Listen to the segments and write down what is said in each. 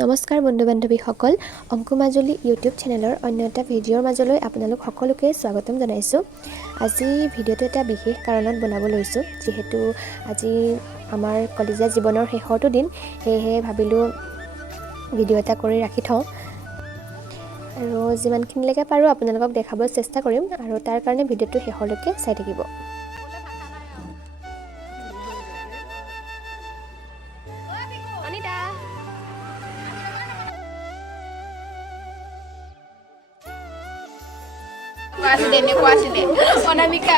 নমস্কাৰ বন্ধু বান্ধৱীসকল, অংকু মাজুলী ইউটিউব চেনেলৰ অন্য এটা ভিডিঅ'ৰ মাজলৈ আপোনালোক সকলোকে স্বাগতম জনাইছোঁ। আজি ভিডিঅ'টো এটা বিশেষ কাৰণত বনাব লৈছোঁ, যিহেতু আজি আমাৰ কলেজীয়া জীৱনৰ শেষৰটো দিন, সেয়েহে ভাবিলোঁ ভিডিঅ' এটা কৰি ৰাখি থওঁ আৰু যিমানখিনিলৈকে পাৰোঁ আপোনালোকক দেখাবলৈ চেষ্টা কৰিম আৰু তাৰ কাৰণে ভিডিঅ'টো শেষলৈকে চাই থাকিব। Kuasile Onamika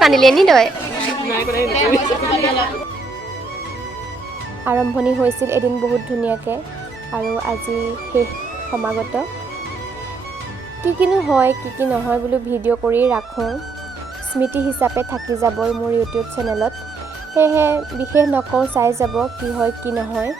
কান্দিলে নি তই? আৰম্ভণি হৈছিল এদিন বহুত ধুনীয়াকৈ আৰু আজি শেষ সমাগত। কিনো হয় কি নহয় বোলো ভিডিঅ' কৰি ৰাখোঁ, স্মৃতি হিচাপে থাকি যাব মোৰ ইউটিউব চেনেলত। সেয়েহে বিশেষ নকওঁ, চাই যাব কি হয় কি নহয়।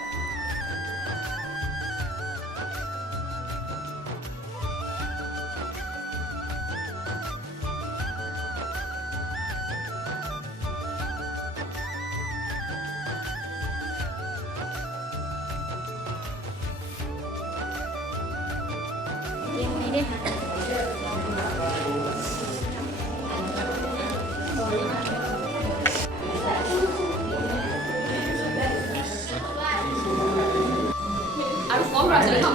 আৰু কম ৰাখিলে ন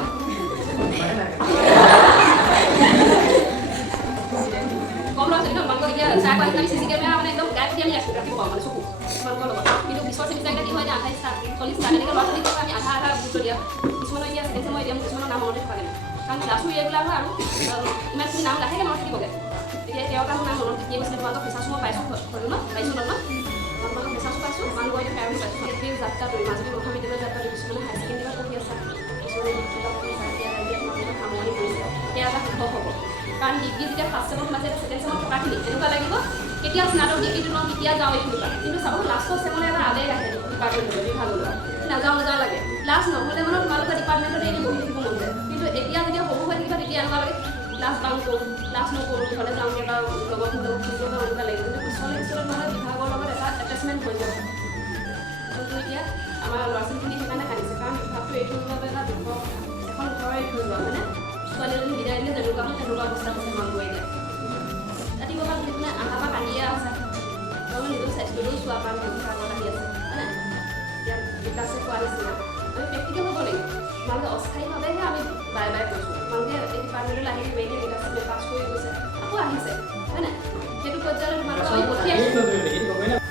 কম ৰাখিলে ন মাংস এতিয়া চাহ পাই আমি চিচি কেমেৰা মানে একদম গাইড দি আমি ৰাখিব পাৰোঁ মানে চকু মাংসৰ লগত। কিন্তু পিছৰ চিকিৎসাকেইটা কি হয়, 28-40 তেনেকৈ ল'ৰা ছোৱালী আমি আধা গুৰুত্ব দিয়া। কিছুমানৰ এতিয়া আছে মই এতিয়া কিছুমানৰ নাম মনতে থকাগে নাই, কাৰণ ক্লাছো ৰেগুলাৰ হয় আৰু ইমানখিনি নাম লাহেকৈ মনত থাকিবগৈ। এতিয়া তেওঁৰ কাৰণে নাম মনত থাকিয়ে গৈছিলে। তোমালোকৰ ফেচাৰ্ছ মই পাইছোঁ ন তোমালোকৰ ফেচাৰ্ছো পাইছোঁ, তোমালোকৰ এতিয়া ফেয়াৰৱেল পাইছোঁ। সেই যাত্ৰাটো মাজুলী প্ৰথম বিদ্যালয়ৰ যাত্ৰাটো কিছুমানে হায়াৰ ছেকেণ্ডেৰীত পঢ়ি আছে, সামৰণি কৰিছে। সেয়া এটা শিক্ষক হ'ব, কাৰণ ডিগ্ৰী যেতিয়া ফাৰ্ষ্ট ছেমত সোমাইছে ছেকেণ্ড ছেমত থকাখিনি এনেকুৱা লাগিব কেতিয়া স্নাতক ডিগ্ৰীটো লওঁ কেতিয়া যাওঁ এইটো পায়। কিন্তু চাব লাষ্টৰ ছেমলৈ এটা আদেশ আহে ডিপাৰ্টমেণ্টলৈ বিভাগলৈ, নাযাওঁ লাগে। ক্লাছ নহ'লে মানে তোমালোকৰ ডিপাৰ্টমেণ্টতে এনেই বহি থাকিব মন যায়। কিন্তু এতিয়া যেতিয়া সৰু হৈ থাকিবা তেতিয়া এনেকুৱা লাগে ক্লাছ বাউন কৰোঁ, ক্লাছ নকৰোঁ, ঘৰলৈ যাওঁগৈ বা লগত ফুৰিব যাওঁ এনেকুৱা লাগিব। কিন্তু পিছলৈ নহ'লে বিভাগৰ লগত এটা এটেচমেণ্ট হৈ যাব। কিন্তু এতিয়া আমাৰ ল'ৰা ছোৱালীখিনি সেইকাৰণে কান্দিছে, কাৰণ বিভাগটো এৰি থৈ যোৱাটো এটা দুখৰ এখন ঘৰ এৰি থৈ যোৱা হয়নে। ছোৱালীজনী বিদায় দিলে যেনেকুৱা হয় তেনেকুৱা অৱস্থা হৈছে তোমালোকৰ এতিয়া। ৰাতিপুৱা পৰা মানে আহাৰ পৰা কান্দিয়ে আছে, তেওঁলোকে নিজৰ স্বাস্থ্যটোও চোৱা কাৰণ বিভাগত আহি আছে হয়নে। এতিয়া বিকাশে কোৱা নিচিনা আমি প্ৰেক্টিকেল হ'ব লাগিব। তোমালোকে অস্থায়ীভাৱেহে আমি বাই বাই কৈছোঁ। তোমালোকে এই ডিপাৰ্টমেণ্টলৈ আহি মেইনলি বিকাশে পাছ কৰি গৈছে, আকৌ আহিছে হয়নে। সেইটো পৰ্যায়লৈ তোমালোকক আমি পঠিয়াইছোঁ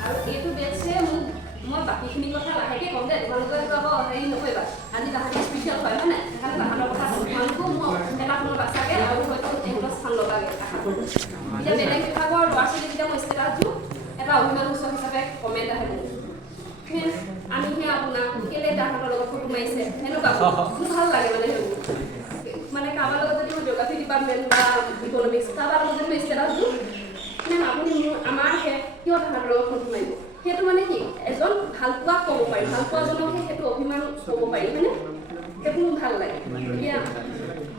আৰু এইটো বেটছে মোক মই বাকীখিনি কথা লাহেকৈ ক'ম যে তোমালোকে আকৌ হেৰি নকৰিবা, আজি তাহাঁতি স্পেচিয়েল হয় হয়নে। সেইকাৰণে তাহাঁতৰ কথা তোমালোকেও মই এটা কোনো বাচ্চাকৈ আৰু হয়তো তেহঁতৰ স্থান লগাগে। এতিয়া বেলেগ বিভাগৰ ল'ৰা ছোৱালী যেতিয়া মই ষ্টেটাছ দিওঁ এটা অভিমান উৎসৱ হিচাপে কমেণ্ট আহে মোক, আমিহে আপোনাক কেলৈ তাহাঁতৰ লগত ফটো মাৰিছে সেনেকুৱা মোৰ ভাল লাগে মানে। সেইবোৰ মানে কাৰোবাৰ লগত যদি মই জিঅ'গ্ৰাফী ডিপাৰ্টমেণ্ট বা ইকনমিক্স কাৰোবাৰ লগত যদি মই ষ্টেটাছ দিওঁ আপুনি আমাৰহে কিয় তাহাঁতৰ লগত ফটো মাৰিব, সেইটো মানে কি এজন ভালপোৱাক ক'ব পাৰি, ভালপোৱাজনকহে সেইটো অভিমান ক'ব পাৰি হয়নে। সেইটো মোৰ ভাল লাগে। এতিয়া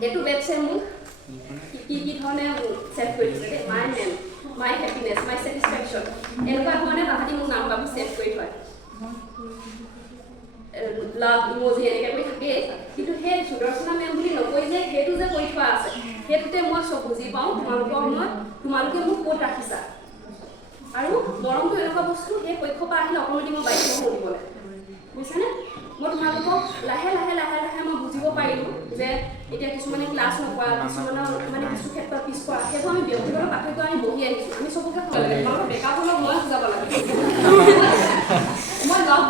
এইটো বেটছে মোক কি ধৰণে ছেট কৰি দিছে দেই, my name, my happiness, my satisfaction, এনেকুৱা ধৰণে তাহাঁতি মোক নাম বাবু ছেট কৰি থয়। লাভ ইম'জি এনেকৈ কৰি থাকেই, কিন্তু সেই সুদৰ্শনা মেম বুলি নকৈ যে সেইটো যে কৰি থোৱা আছে সেইটোতে মই চব বুজি পাওঁ। তোমালোকে মোক ক'ত ৰাখিছা আৰু মৰমটো এনেকুৱা বস্তু সেই পক্ষৰ পৰা আহিলে অকণমানি মই বাধ্য হওঁ দিবলৈ, বুজিছানে। মই তোমালোকক লাহে লাহে মই বুজিব পাৰিলোঁ যে এতিয়া কিছুমানে ক্লাছ নকৰা, কিছুমানৰ মানে কিছু ক্ষেত্ৰত পিছপৰা, সেইটো আমি ব্যক্তিগত পাৰ্থক্য আমি বহি আহিছোঁ। আমি চবকে তোমালোকৰ বেকাৰখনক মই বুজাব লাগে, মই লগ